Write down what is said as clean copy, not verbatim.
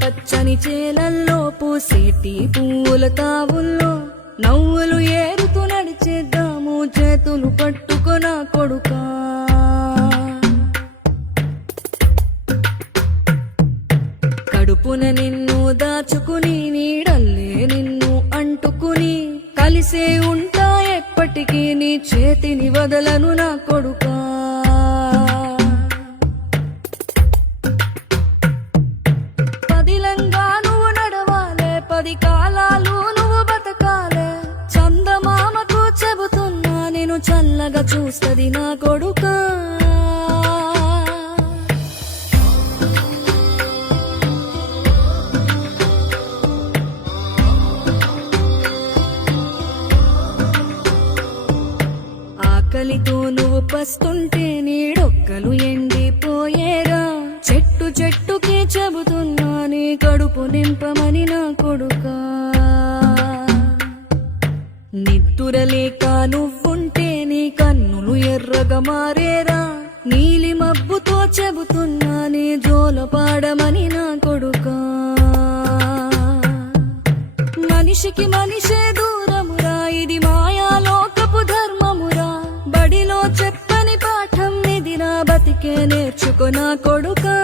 పచ్చని చేలల్లో పూసేటి పువ్వుల తావుల్లో నవ్వులు ఏరుతూ నడిచేద్దాము చేతులు పట్టుకొన కొడుకా. కడుపున నిన్ను దాచుకుని నీడల్లే నిన్ను అంటుకుని కలిసే ఉంటా ఎప్పటికీ నీ చేతిని వదలను నా కొడుకా. పదిలంగా నువ్వు నడవాలే, 10 కాలాలు నువ్వు బతకాలే. చందమామకు చెబుతున్నా నేను చల్లగా చూస్తది నా కొడుకా. ఆకలితో నువ్వు పస్తుంటే నీడొక్కలు ఎండిపోయేరా. చెట్టు చెట్టుకి చెబుతున్నా నీ కడుపు నింపమని నా కొడుకా. నిద్దురలేక నువ్వుంటే నీ కన్నులు ఎర్రగా మారేరా. నీలి మబ్బుతో చెబుతున్నా నీ జోల పాడమని నా కొడుకా. మనిషికి మనిషే దూరమురా, ఇది మాయాలోకపు ధర్మమురా. బడిలో చెప్పని పాఠం ఇదిరా, బతికే నేర్చుకో నా కొడుకా.